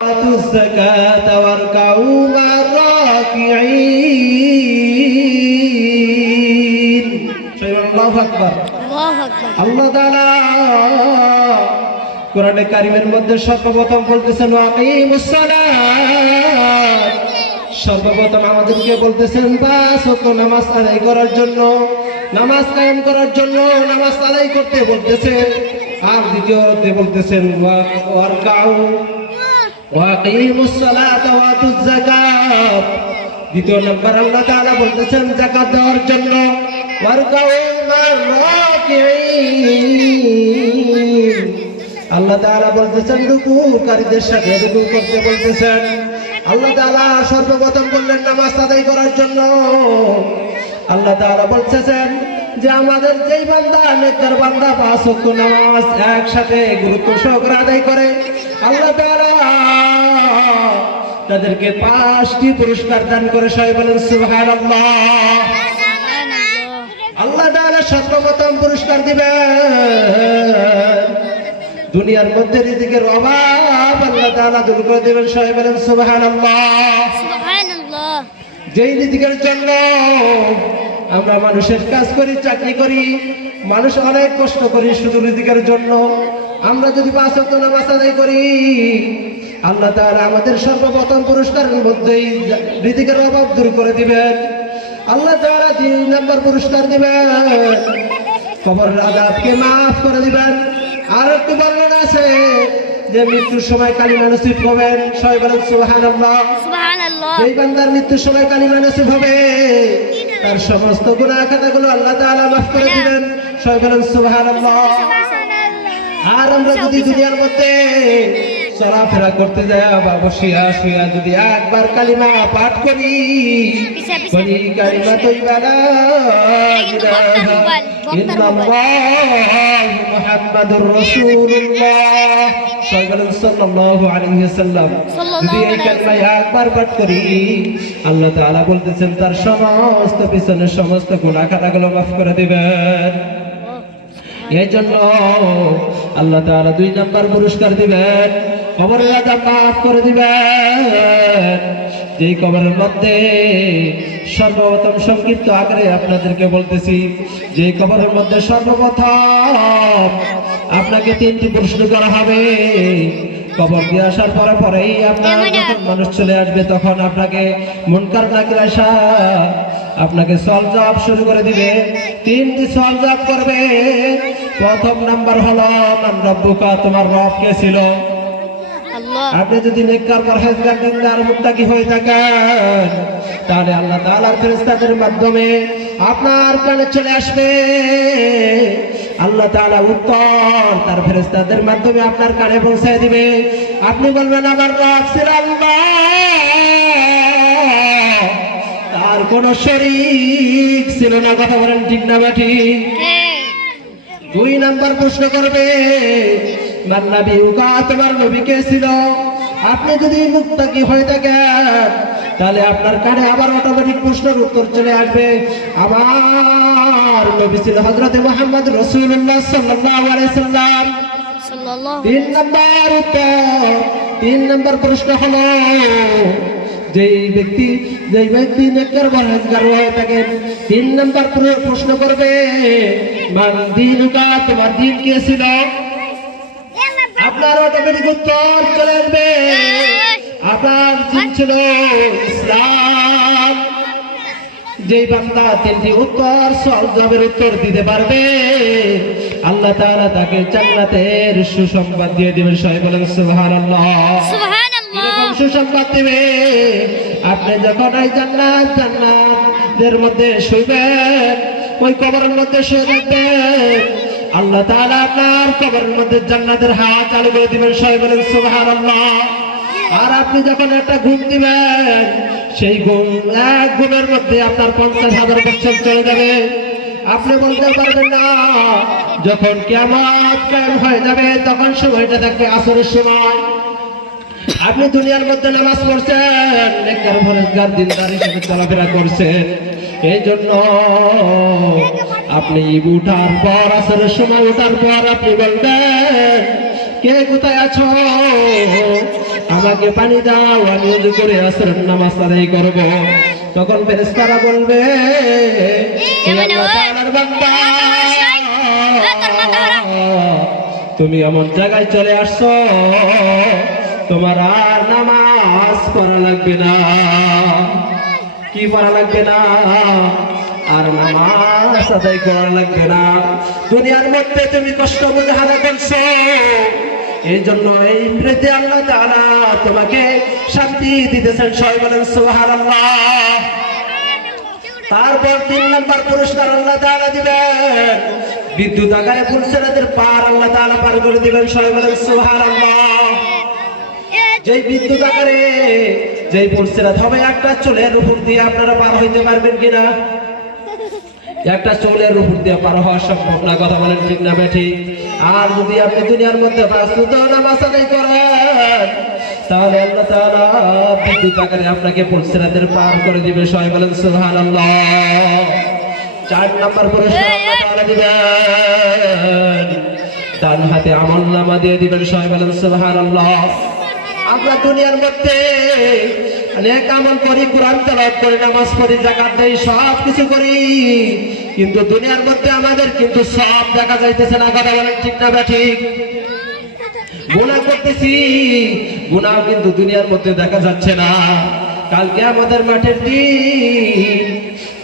وآتوا الزكاة واركعوا مع الراكعين الله أكبر আল্লাহ তাআলা কোরআনে কারীমের মধ্যে সর্বপ্রথম বলতেছেন ওয়াকিমুস সালাত। সর্বপ্রথম আমাদেরকে বলতেছেন পাঁচ ওয়াক্ত নামাজ আদায় করার জন্য, নামাজ কায়েম করার জন্য, নামাজ আদায় করতে বলতেছেন। আর দ্বিতীয়তে বলতেছেন ওয়ারকাউ ওয়াকিমুস সালাত ওয়া আতুজ যাকাত। দ্বিতীয় নম্বর আল্লাহ তাআলা বলতেছেন যাকাত দেওয়ার জন্য। ওয়ারকাউ মা'র রাকিঈন, আল্লাহ তাআলা বলতেছেন রুকুকারীদের সাথে রুকু করতে বলতেছেন। আল্লাহ তাআলা সর্বপ্রথম বললেন নামাজ আদায় করার জন্য। আল্লাহ তাআলা বলতেছেন যে আমাদের যেই বান্দা নেককার বান্দা পাঁচ ওয়াক্ত নামাজ একসাথে গুরুত্ব সহকারে আদায় করে, আল্লাহ তাআলা তাদেরকে 5টি পুরস্কার দান করে। সবাই বলেন সুবহানাল্লাহ। আল্লাহ তাআলা সর্বপ্রথম পুরস্কার দিবেন, দুনিয়ার মধ্যে রিজিকের অভাব আল্লাহ তাআলা দূর করে দিবেন। সবাই বলেন সুবহানাল্লাহ। সুবহানাল্লাহ। যেই রিজিকের জন্য আমরা মানুষের কাজ করি, চাকরি করি, মানুষ অনেক কষ্ট করি শুধু রিজিকের জন্য। আমরা যদি 5 ওয়াক্ত নামাজ আদায় করি, আল্লাহ তাআলা আমাদের সর্বপ্রথম পুরস্কারের মধ্যেই রিজিকের অভাব দূর করে দিবেন। আল্লাহ তাআলা 2 নম্বর পুরস্কার দিবেন, কবরের আযাবকে মাফ করে দিবেন। আর একটু বর্ণনা আছে যে মৃত্যুর সময় কালিমা নসিব হবেন। সবাই বলেন সুবহানাল্লাহ। সুবহানাল্লাহ। এই বান্দার মৃত্যুর সময় কালিমা নসিব হবে, তার সমস্ত গুনাহ খাতাগুলো আল্লাহ তাআলা মাফ করে দিবেন। সবাই বলেন সুবহানাল্লাহ। আর আমরা যদি দুনিয়ার মধ্যে চলাফেরা করতে যাই বা বসিয়া শুইয়া যদি একবার কালিমা পাঠ করি, বলি কালিমা তৈয়বা লা ইলাহা ইল্লাল্লাহ মুহাম্মাদুর রাসূলুল্লাহ সাল্লাল্লাহু আলাইহি ওয়াসাল্লাম, যদি এই কালিমা একবার পাঠ করি, আল্লাহ তাআলা বলতেছেন তার সমস্ত পিছনের সমস্ত গুনাহ খাতাগুলো মাফ করে দিবেন। এই জন্য আল্লাহ তাআলা 2 নম্বর পুরস্কার দিবেন, কবরের আযাব মাফ করে দিবেন। যেই কবরের মধ্যে সর্বপ্রথম সংক্ষিপ্ত আকারে আপনাদেরকে বলতেছি, যেই কবরের মধ্যে সর্বপ্রথম আপনাকে 3টি প্রশ্ন করা হবে। কবর দিয়ে আসার পরেই আপনার যখন মানুষ চলে আসবে, তখন আপনাকে মুনকার নাকির আশা আপনাকে সওয়াল জবাব শুরু করে দিবে। 3টি সওয়াল জবাব করবে। প্রথম নাম্বার হলো মান রব্বুকা, তোমার রব কে ছিল? আল্লাহ। আপনি যদি নেককার পরহেজগার দিনদার মুত্তাকি হয়ে থাকেন, তাহলে আল্লাহ তাআলার ফেরেশতাদের মাধ্যমে আপনার কানে চলে আসবে। আল্লাহ তাআলা উত্তর তার ফেরেশতাদের মাধ্যমে আপনার কানে পৌঁছায় দিবে। আপনি বলবেন আমার রব ছিল আল্লাহ, তার কোনো শরীক ছিল না। কথা বলেন ঠিক না ঠিক? 2 নম্বর প্রশ্ন করবে মান নবিয়ুকা, তোমার নবী কে ছিল? আপনি যদি মুত্তাকি হয়ে থাকেন, তাহলে আপনার কানে আবার অটোমেটিক প্রশ্নের উত্তর চলে আসবে, আমার নবী ছিল হযরত মুহাম্মদ রাসূলুল্লাহ সাল্লাল্লাহু আলাইহি সাল্লাম। 3 নম্বর উত্তর, 3 নম্বর প্রশ্ন হলো যেই ব্যক্তি নেককার পরহেজগার হয়ে থাকেন, 3 নম্বর প্রশ্ন করবে মান দীনুকা, তোমার দিন কি ছিল? আপনার অটোমেটিক উত্তর চলে আসবে, আপনার দিন ছিল ইসলাম। যেই বান্দা 3টি উত্তর সওয়াল জবাবের উত্তর দিতে পারবে, আল্লাহ তাআলা তাকে জান্নাতের সুসংবাদ দিয়ে দিবেন। সবাই বলেন সুবহানাল্লাহ। সুবহানাল্লাহ। সুসংবাদ দিবে। আপনি যখন এই জান্নাতের মধ্যে শুইবেন, ওই কবরের মধ্যে শুয়ে থাকবেন, আল্লাহ তাআলা আপনার কবরের মধ্যে জান্নাতের হাওয়া চালু করে দিবেন। সবাই বলেন সুবহানাল্লাহ। আর আপনি যখন একটা ঘুম দিবেন, সেই এক ঘুমের মধ্যে আপনার 50,000 বছর চলে যাবে। আপনি বলতে পারবেন না। যখন কিয়ামত কায়েম হয়ে যাবে, তখন সময়টা থাকবে আসরের সময়। আপনি দুনিয়ার মধ্যে নামাজ পড়ছেন, নেককার পরহেজগার দিনদার হিসেবে চলাফেরা করছেন, এই জন্য আপনি উঠার পর, আসরের সময় উঠার পর আপনি বলবেন কে কোথায় আছো? আমাকে পানি দাও, আমি ওযু করে আসরের নামাজ আদায় করব। তখন ফেরেশতারা বলবে, হে আল্লাহ তাআলার বান্দা, তুমি এমন জায়গায় চলে আসছো, তোমার আর নামাজ পড়া লাগবে না। কি পড়া লাগবে না? আর নামাজ আদায় করা লাগবে না। দুনিয়ার মধ্যে তুমি কষ্ট মুজাহাদা করছো, এই জন্য এই প্রীতি আল্লাহ তাআলা তোমাকে শান্তি দিতেছেন। সবাই বলেন সুবহানাল্লাহ। তারপর 3 নাম্বার পুরস্কার আল্লাহ তাআলা দিবেন, বিদ্যুৎ আকারে ফুলসিরাতের পার আল্লাহ তাআলা পার করে দিবেন। সবাই বলেন সুবহানাল্লাহ। যেই বিদ্যুৎ আকারে যেই ফুলসিরাত হবে, একটা চুলের উপর দিয়ে আপনারা পার হইতে পারবেন কিনা? একটা চুলের উপর দিয়ে পার হওয়া সম্ভব না। কথা বলেন ঠিক না বেঠিক? আর যদি আপনি দুনিয়ার মধ্যে ফাসুদ নামাজ আদায় করেন, তাহলে আল্লাহ তাআলা বিদ্যুৎ আকারে আপনাকে ফুলসিরাতের পার করে দিবে। সবাই বলেন সুবহানাল্লাহ। 4 নাম্বার পুরস্কার আল্লাহ তাআলা দিবেন, ডান হাতে আমলনামা দিয়ে দিবেন। সবাই বলেন সুবহানাল্লাহ। আমরা দুনিয়ার মধ্যে অনেক আমল করি, কোরআন তেলাওয়াত করি, নামাজ পড়ি, যাকাত দেই, সব কিছু করি, কিন্তু দুনিয়ার মধ্যে আমাদের কিন্তু সব দেখা যাইতেছে না। কথা বলেন ঠিক না ঠিক? গুনাহ করতেছি, গুনাহ কিন্তু দুনিয়ার মধ্যে দেখা যাচ্ছে না। কালকে আমাদের মাঠের দিন,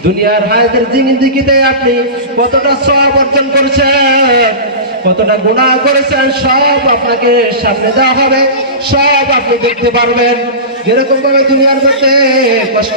দুনিয়ার হায়াতের জিন্দেগিতে আপনি কতটা সওয়াব অর্জন করেছেন, কতটা গুনাহ করেছেন, সব আপনাকে সামনে দেওয়া হবে, সব আপনি দেখতে পারবেন। যেরকম ভাবে দুনিয়ার মধ্যে কষ্ট